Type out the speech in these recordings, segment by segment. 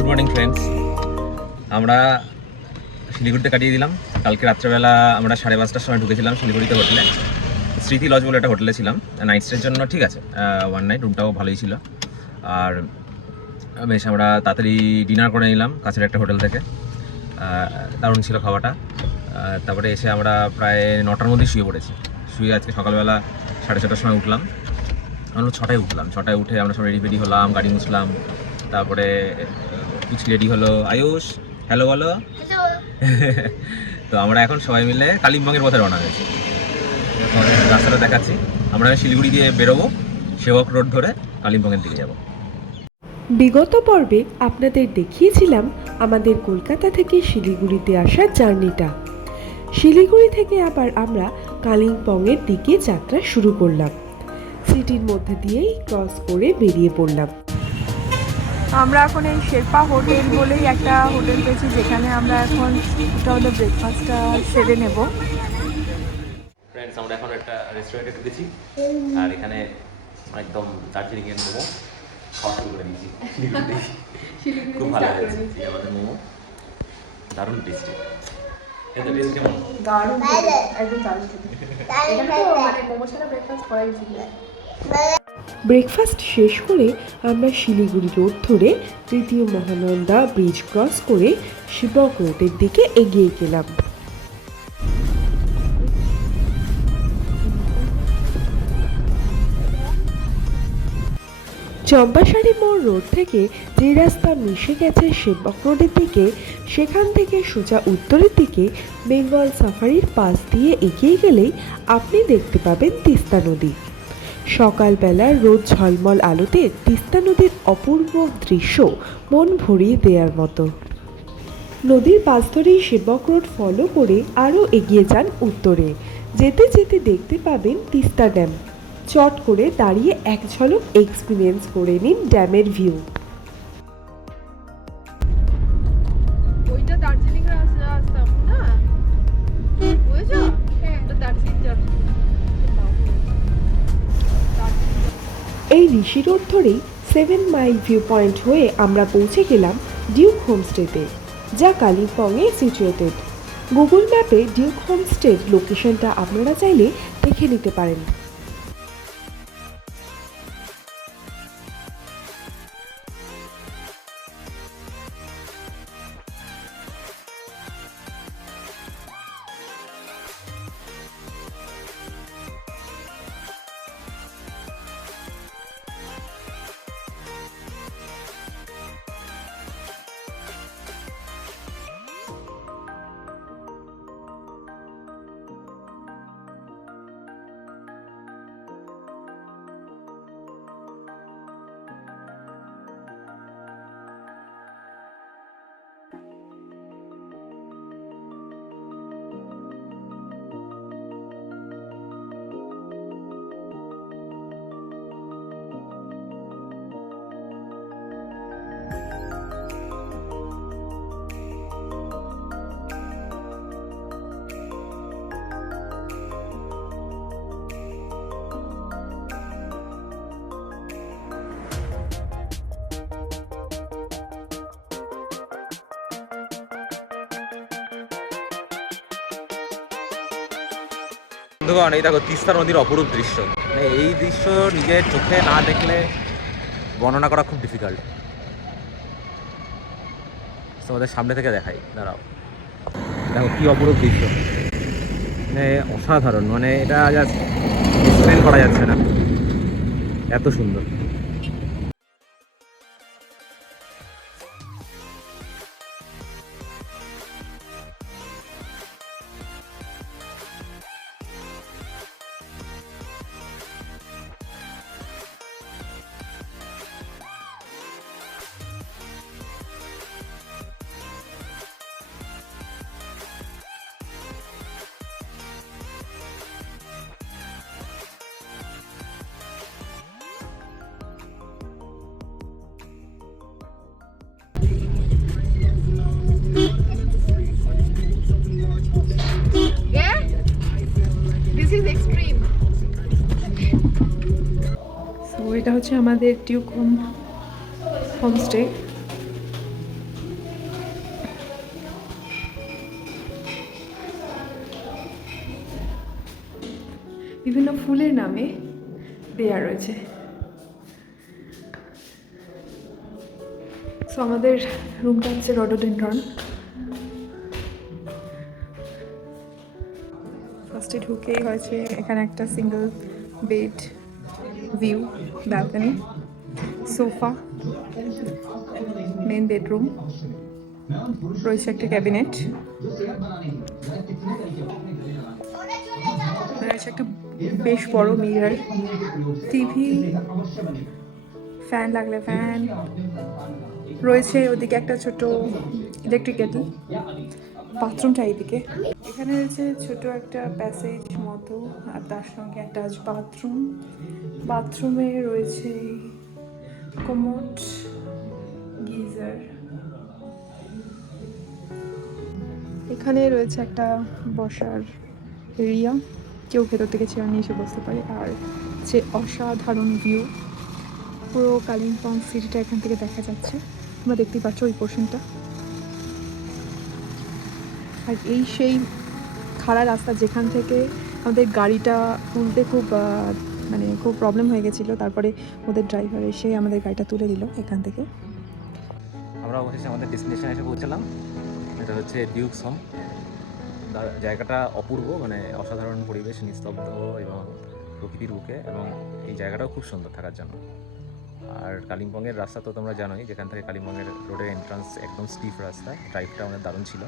Good morning friends. আমরা শিলিগুড়িতে কাটিয়ে দিলাম। কালকে রাত্রেবেলা আমরা 5:30টার সময় ঢুকেছিলাম শিলিগুড়িতে হোটেলে, স্মৃতি লজ বলে একটা হোটেলে ছিলাম নাইট স্টের জন্য। ঠিক আছে, ওয়ান নাইট, রুমটাও ভালোই ছিল। আর বেশ আমরা তাড়াতাড়ি ডিনার করে নিলাম কাছের একটা হোটেল থেকে, দারুণ ছিল খাওয়াটা। তারপরে এসে আমরা প্রায় 9টার মধ্যেই শুয়ে পড়েছি। শুয়ে আজকে সকালবেলা 6:30টার সময় উঠলাম। আমরা 6টায় উঠলাম। 6টায় উঠে আমরা সব রেডি হলাম, গাড়ি মুছলাম। তারপরে কিছু রেডি হলো। আয়ুষ হ্যালো বলো। তো আমরা এখন সবাই মিলে কালিম্পংয়ের পথে রওনা হয়েছি। রাস্তাটা দেখাচ্ছি। আমরা শিলিগুড়ি দিয়ে বেরোবো, সেবক রোড ধরে কালিম্পংয়ের দিকে যাব। বিগত পর্বে আপনাদের দেখিয়েছিলাম আমাদের কলকাতা থেকে শিলিগুড়িতে আসার জার্নিটা। শিলিগুড়ি থেকে আবার আমরা কালিম্পংয়ের দিকে যাত্রা শুরু করলাম। সিটির মধ্যে দিয়েই ক্রস করে বেরিয়ে পড়লাম। আমরা এখন এই শেরপা হোটেল বলেই একটা হোটেল পেয়েছি, যেখানে আমরা এখন এটা হলো ব্রেকফাস্টটা সেরে নেব। ফ্রেন্ডস, আমরা এখন একটা রেস্টুরেন্টে ঢুকেছি, আর এখানে একদম দার্জিলিংয়ের মোমো খাওয়া শুরু করে দিয়েছি। খুব ভালো হয়েছে আমাদের মোমো, দারুণ টেস্টি। এটা টেস্ট কেমন? দারুণ, একদম দারুণ খেতে। এখানে তো মানে মোমো ছাড়া ব্রেকফাস্ট করাই উচিত না। ব্রেকফাস্ট শেষ করে আমরা শিলিগুড়ি রোড ধরে তৃতীয় মহানন্দা ব্রিজ ক্রস করে সেবক রোডের দিকে এগিয়ে গেলাম। চম্পাশাড়ি মোড় রোড থেকে যে রাস্তা মিশে গেছে সেবক রোডের দিকে, সেখান থেকে সোজা উত্তরের দিকে বেঙ্গল সাফারির পাশ দিয়ে এগিয়ে গেলেই আপনি দেখতে পাবেন তিস্তা নদী। সকালবেলার রোদ ঝলমল আলোতে তিস্তা নদীর অপূর্ব দৃশ্য মন ভরিয়ে দেওয়ার মতো। নদীর পাশ ধরেই সেবক রোড ফলো করে আরও এগিয়ে যান উত্তরে। যেতে যেতে দেখতে পাবেন তিস্তা ড্যাম। চট করে দাঁড়িয়ে এক ঝলক এক্সপিরিয়েন্স করে নিন ড্যামের ভিউ। ওইটা দার্জিলিং রাস্তা না, বুঝেছো? এটা দার্জিলিং যাবে। এই ঋষি রোড ধরেই 7 মাইল ভিউ পয়েন্ট হয়ে আমরা পৌঁছে গেলাম ডিউক হোমস্টেতে, যা কালিম্পংয়ে সিচুয়েটেড। গুগল ম্যাপে ডিউক হোমস্টের লোকেশনটা আপনারা চাইলে দেখে নিতে পারেন। বন্ধুগণ, এই দেখো তিস্তা নদীর অপরূপ দৃশ্য। মানে এই দৃশ্য নিজের চোখে না দেখলে বর্ণনা করা খুব ডিফিকাল্ট। তোমাদের সামনে থেকে দেখাই, দাঁড়াও। দেখো কি অপরূপ দৃশ্য, মানে অসাধারণ। মানে এটা জাস্ট এক্সপ্লেন করা যাচ্ছে না, এত সুন্দর। এটা হচ্ছে আমাদের ডিউক হোমস্টে। বিভিন্ন ফুলের নামে দেয়া রয়েছে। সো আমাদের রুমটা হচ্ছে রডোডেন্ড্রন। ফার্স্টে ঢুকেই হয়েছে এখানে একটা single bed, view, balcony, sofa, main bedroom, রয়েছে একটা ক্যাবিনেট, রয়েছে একটা বেশ বড় মিরর, টিভি, ফ্যান লাগলে ফ্যান রয়েছে, ওদিকে একটা ছোট ইলেকট্রিক কেটল, বাথরুমটা এইদিকে। এখানে রয়েছে ছোট একটা প্যাসেজ মতো, আর তার সঙ্গে অ্যাটাচ বাথরুম। বাথরুমে রয়েছে কোমোড, গিজার। এখানে রয়েছে একটা বসার এরিয়া, কেউ ভেতর থেকে চেয়ার নিয়ে এসে বসতে পারে। আর যে অসাধারণ ভিউ, পুরো কালিম্পং সিটিটা এখান থেকে দেখা যাচ্ছে, তোমরা দেখতেই পাচ্ছ ওই পোর্শনটা। আর এই সেই খাড়া রাস্তা যেখান থেকে আমাদের গাড়িটা তুলতে খুব প্রবলেম হয়ে গেছিলো, তারপরে ওদের ড্রাইভার এসে আমাদের গাড়িটা তুলে দিল এখান থেকে। আমরা অবশেষে আমাদের ডেস্টিনেশনে এসে পৌঁছালাম। এটা হচ্ছে ডিউকস হোম। জায়গাটা অপূর্ব, মানে অসাধারণ পরিবেশ, নিস্তব্ধ এবং প্রকৃতির বুকে, এবং এই জায়গাটাও খুব সুন্দর থাকার জন্য। আর কালিম্পংয়ের রাস্তা তো তোমরা জানোই, যেখান থেকে কালিম্পংয়ের রোডের এন্ট্রান্স একদম স্টিফ রাস্তা, ড্রাইভটা আমাদের দারুণ ছিল।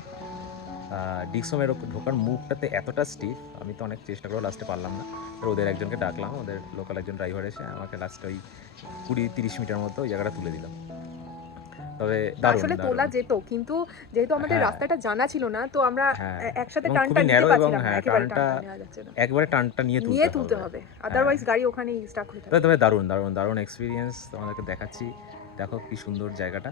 ডিক্সোমের ঢোকার মুখটাতে এতটা স্টিফ, আমি তো অনেক চেষ্টা করেও লাস্টে পারলাম না। তো ওদের একজনকে ডাকলাম, ওদের লোকাল একজন ড্রাইভার এসে আমাকে লাস্টে ওই 20-30 মিটার মতো ওই জায়গাটা তুলে দিল। তবে আসলে তোলা যেত, কিন্তু যেহেতু আমাদের রাস্তাটা জানা ছিল না, তো আমরা একসাথে টার্নটা নিতে পারছিলাম না, একেবারে টার্নটা নেওয়া যাচ্ছে না, একবারে টার্নটা নিয়ে তুলতে হবে, আদারওয়াইজ গাড়ি ওখানেই স্টাক হয়ে যাবে। তবে দারুণ এক্সপিরিয়েন্স তোমাদেরকে দেখাচ্ছি। দেখো কি সুন্দর জায়গাটা।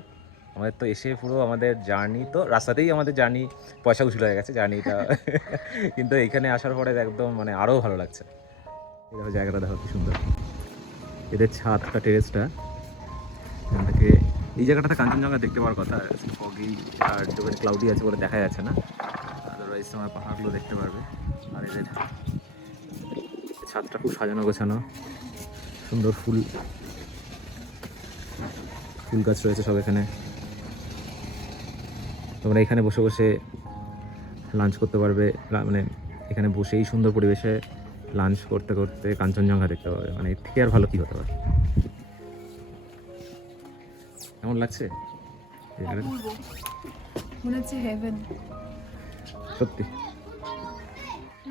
আমাদের তো এসে পুরো আমাদের জার্নি, তো রাস্তাতেই আমাদের জার্নি পয়সা উসুল হয়ে গেছে জার্নিটা কিন্তু এখানে আসার পরে একদম মানে আরও ভালো লাগছে। দেখো জায়গাটা, দেখো কি সুন্দর, এদের ছাদটা, টেরেসটা, এখান থেকে এই জায়গাটাতে কাঞ্চনজঙ্ঘা দেখতে পাওয়ার কথা। ফগি আর যখন ক্লাউডি আছে বলে দেখা যাচ্ছে না, আদারওয়াইজ তোমার পাহাড়গুলো দেখতে পারবে। আর এদের ছাদটা খুব সাজানো গোছানো, সুন্দর ফুল গাছ রয়েছে সব এখানে। তোমরা এখানে বসে বসে লাঞ্চ করতে পারবে, মানে এখানে বসেই সুন্দর পরিবেশে লাঞ্চ করতে করতে কাঞ্চনজঙ্ঘা দেখতে পাবে, মানে এর থেকে আর ভালো কী হতে পারে। কেমন লাগছে মনে হচ্ছে হেভেন। সত্যি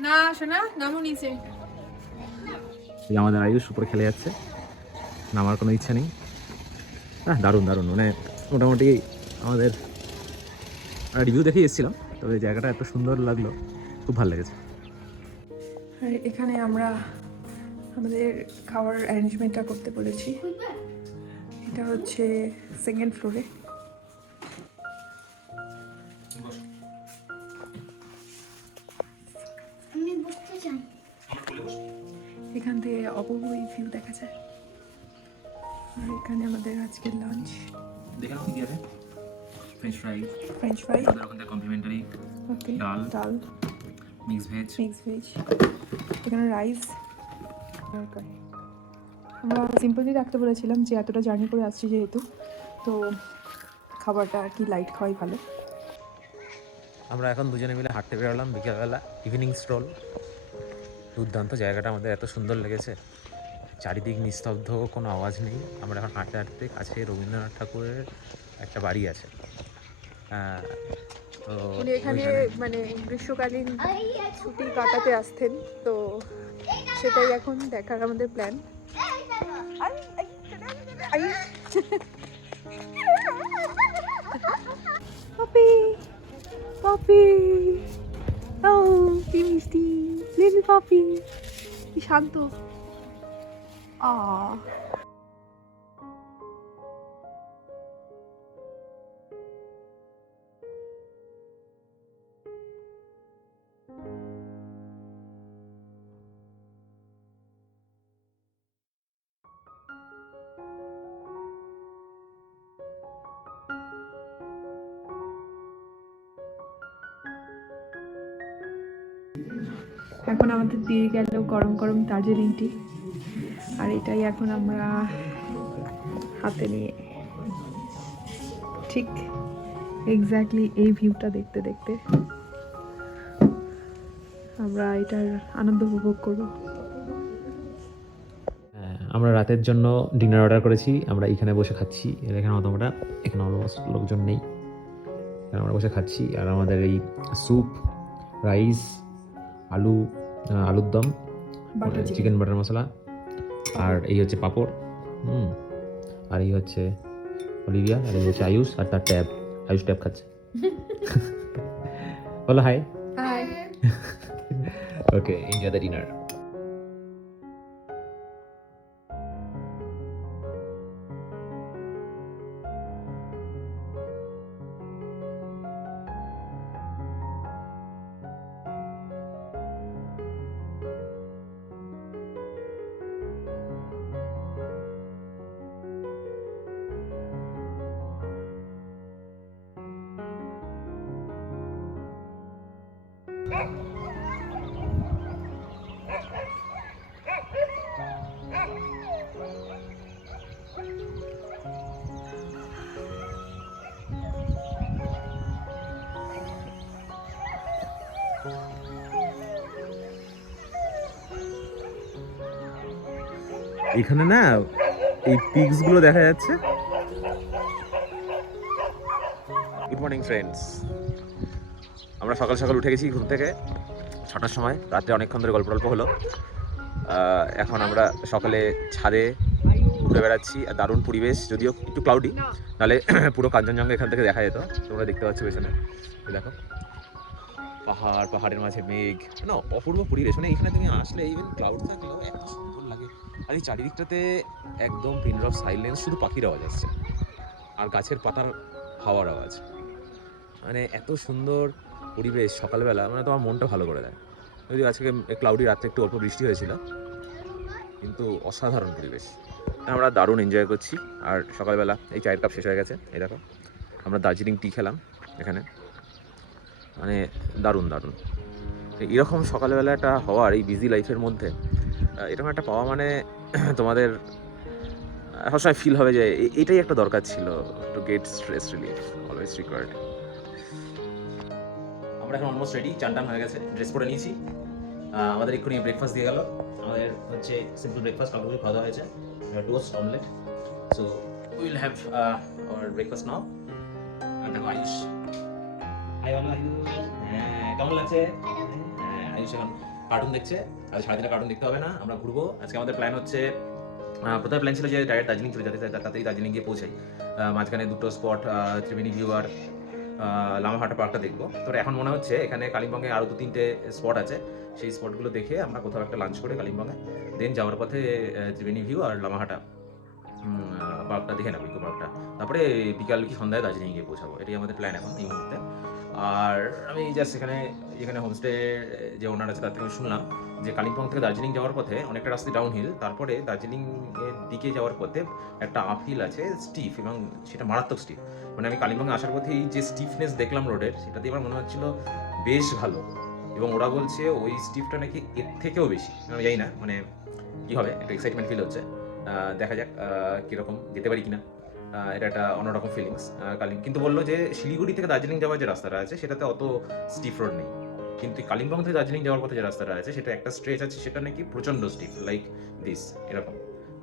না শোনা, নামো নিচে। আমাদের আয়ুষ উপরে খেলে যাচ্ছে, নামার কোনো ইচ্ছা নেই। দারুণ মানে মোটামুটি আমাদের রিভিউ দেখেই এসেছিলাম, তবে জায়গাটা এত সুন্দর লাগলো, খুব ভালো লেগেছে। আর এখানে আমরা আমাদের খাওয়ার অ্যারেঞ্জমেন্টটা করতে বলেছি। এটা হচ্ছে সেকেন্ড ফ্লোরে। এখান থেকে অপূর্ব ভিউ দেখা যায়। আর এখানে আমাদের আজকের লাঞ্চ, দেখে নাও কি আছে। ফ্রেঞ্চ ফ্রাই, আমাদের ওখানে কমপ্লিমেন্টারি ওকে, ডাল, মিক্স ভেজ, এখানে রাইস। আমরা সিম্পলি রাখতে বলেছিলাম, যে এতটা জার্নি করে আসছি যেহেতু, তো খাবারটা আর কি লাইট খাওয়াই ভালো। আমরা এখন দুজনে মিলে হাঁটতে বেরোলাম বিকেলবেলা, ইভিনিং স্ট্রল। দুর্দান্ত জায়গাটা আমাদের এত সুন্দর লেগেছে, চারিদিক নিস্তব্ধ, কোনো আওয়াজ নেই। আমরা এখন হাঁটতে হাঁটতে, কাছে রবীন্দ্রনাথ ঠাকুরের একটা বাড়ি আছে। তো উনি এখানে মানে গ্রীষ্মকালীন ছুটি কাটাতে আসতেন, তো সেটাই এখন দেখার আমাদের প্ল্যান। পপি ও কি মিষ্টি লিটল পপি, কি শান্ত। এখন আমাদের দিয়ে গেল গরম গরম দার্জিলিং টি, আর এটাই এখন আমরা হাতে নিয়ে ঠিক এক্স্যাক্টলি এই ভিউটা দেখতে দেখতে আমরা এটার আনন্দ উপভোগ করব। আমরা রাতের জন্য ডিনার অর্ডার করেছি, আমরা এখানে বসে খাচ্ছি। এখানে আমরা এখানে অলমোস্ট লোকজন নেই, এখানে আমরা বসে খাচ্ছি। আর আমাদের এই স্যুপ, রাইস, আলুর দম, চিকেন বাটার মশলা, আর এই হচ্ছে পাঁপড়, আর এই হচ্ছে অলিভিয়া, আর এই হচ্ছে আয়ুষ, আর তার ট্যাব, আয়ুষ ট্যাব খাচ্ছে। বলো hi. Hi. Okay, enjoy the dinner. এখানে না এই পিগস গুলো দেখা যাচ্ছে। গুড মর্নিং ফ্রেন্ডস, আমরা সকাল সকাল উঠে গেছি ঘুম থেকে 6টার সময়। রাত্রে অনেকক্ষণ ধরে গল্প হলো। এখন আমরা সকালে ছাদে ঘুরে বেড়াচ্ছি। দারুণ পরিবেশ, যদিও একটু ক্লাউডি, নাহলে পুরো কাঞ্চনজঙ্ঘা এখান থেকে দেখা যেত। তোমরা দেখতে পাচ্ছ পেছনে, দেখো পাহাড়ের মাঝে মেঘ, না অপূর্ব পরিবেশ। মানে এখানে তুমি আসলে ইভেন ক্লাউড থাকলেও এত সুন্দর লাগে। আর এই চারিদিকটাতে একদম পিন অফ সাইলেন্স, শুধু পাখির আওয়াজ আসছে আর গাছের পাতার হাওয়ার আওয়াজ। মানে এত সুন্দর পরিবেশ সকালবেলা, মানে তোমার মনটা ভালো করে দেয়। যদিও আজকে ক্লাউডি, রাত্রে একটু অল্প বৃষ্টি হয়েছিল, কিন্তু অসাধারণ পরিবেশ। আমরা দারুণ এনজয় করছি। আর সকালবেলা এই চায়ের কাপ শেষ হয়ে গেছে, এই দেখো আমরা দার্জিলিং টি খেলাম এখানে। মানে দারুণ এরকম সকালবেলা একটা হওয়ার, এই বিজি লাইফের মধ্যে এরকম একটা পাওয়া, মানে তোমাদের সবসময় ফিল হবে যে এটাই একটা দরকার ছিল, to get stress relief, always required. আমরা এখন অলমোস্ট রেডি, চান হয়ে গেছে, ড্রেস পরে নিয়েছি। আমাদের এক্ষুনি ব্রেকফাস্ট দিয়ে গেল। আমাদের হচ্ছে সিম্পল ব্রেকফাস্ট, কালকে খাওয়া দাওয়া হয়েছে, toast, omelette. So will have our breakfast now. আর দেখো আয়ুষ, হাই বলো আয়ুষ। হ্যাঁ, কেমন লাগছে? হ্যাঁ, আয়ুষ এখন কার্টুন দেখছে। আজ সারাদিনে কার্টুন দেখতে হবে না, আমরা ঘুরবো। আজকে আমাদের প্ল্যান হচ্ছে, প্রথমে প্ল্যান ছিল যে ডাইরেক্ট দার্জিলিং চলে যেতে, তাড়াতাড়ি দার্জিলিং গিয়ে পৌঁছাই। মাঝখানে দুটো স্পট, ত্রিবেণী ভিউ আর লামাহাটা পার্কটা দেখবো। তো এখন মনে হচ্ছে এখানে কালিম্পংয়ে আরও 2-3টে স্পট আছে, সেই স্পটগুলো দেখে আমরা কোথাও একটা লাঞ্চ করে কালিম্পংয়ে দেন যাওয়ার পথে ত্রিবেণী ভিউ আর লামাহাটা পার্কটা দেখে নেবো, ইকো পার্কটা। তারপরে বিকাল কি সন্ধ্যায় দার্জিলিং গিয়ে পৌঁছাবো, এটাই আমাদের প্ল্যান এখন এই মুহূর্তে। আর আমি জাস্ট এখানে হোমস্টে যে ওনার আছে তার থেকে শুনলাম যে কালিম্পং থেকে দার্জিলিং যাওয়ার পথে অনেকটা রাস্তা ডাউন হিল, তারপরে দার্জিলিং এর দিকে যাওয়ার পথে একটা আপ হিল আছে স্টিফ, এবং সেটা মারাত্মক স্টিফ। মানে আমি কালিম্পংয়ে আসার পথে এই যে স্টিফনেস দেখলাম রোডের, সেটা দিয়ে আমার মনে হচ্ছিল বেশ ভালো। এবং ওরা বলছে ওই স্টিফটা নাকি এর থেকেও বেশি। আমি জানি না মানে কী হবে, একটা এক্সাইটমেন্ট ফিল হচ্ছে। দেখা যাক কীরকম যেতে পারি কিনা। এটা একটা অন্যরকম ফিলিংস। কিন্তু বললো যে শিলিগুড়ি থেকে দার্জিলিং যাওয়ার যে রাস্তাটা আছে সেটাতে অত স্টিফ রোড নেই, কিন্তু কালিম্পং থেকে দার্জিলিং যাওয়ার পথে যে রাস্তাটা আছে সেটা একটা স্ট্রেচ আছে, সেটা নাকি প্রচণ্ড স্টিফ, লাইক দিস এরকম।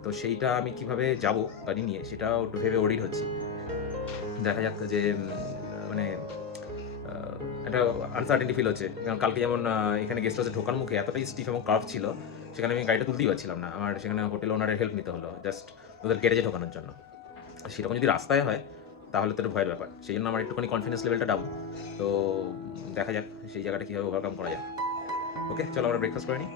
তো সেইটা আমি কিভাবে যাব গাড়ি নিয়ে, সেটাও একটু ভেবে ওরিড হচ্ছে। দেখা যাক যে মানে একটা আনসার্টেনিটি ফিল হচ্ছে। কারণ কালকে যেমন এখানে গেস্ট হাউসে ঢোকার মুখে এতটাই স্টিফ এবং কার্ভ ছিল, সেখানে আমি গাড়িটা তুলতেই পারছিলাম না। আমার সেখানে হোটেল ওনারের হেল্প নিতে হলো জাস্ট ওদের গ্যারেজে ঢোকানোর জন্য। সেরকম যদি রাস্তায় হয় তাহলে তো একটা ভয়ের ব্যাপার, সেই জন্য আমার একটুখানি কনফিডেন্স লেভেলটা ডাউন। তো দেখা যাক সেই জায়গাটা কীভাবে ওভারকাম করা যায়। ওকে, চলো আমরা ব্রেকফাস্ট করে নিই।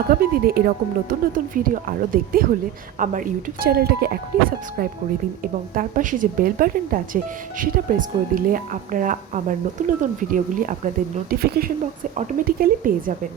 আগামী দিনে এরকম নতুন নতুন ভিডিও আরও দেখতে হলে আমার ইউটিউব চ্যানেলটাকে এখনই সাবস্ক্রাইব করে দিন, এবং তার পাশে যে বেল বাটনটা আছে সেটা প্রেস করে দিলে আপনারা আমার নতুন নতুন ভিডিওগুলি আপনাদের নোটিফিকেশন বক্সে অটোমেটিক্যালি পেয়ে যাবেন।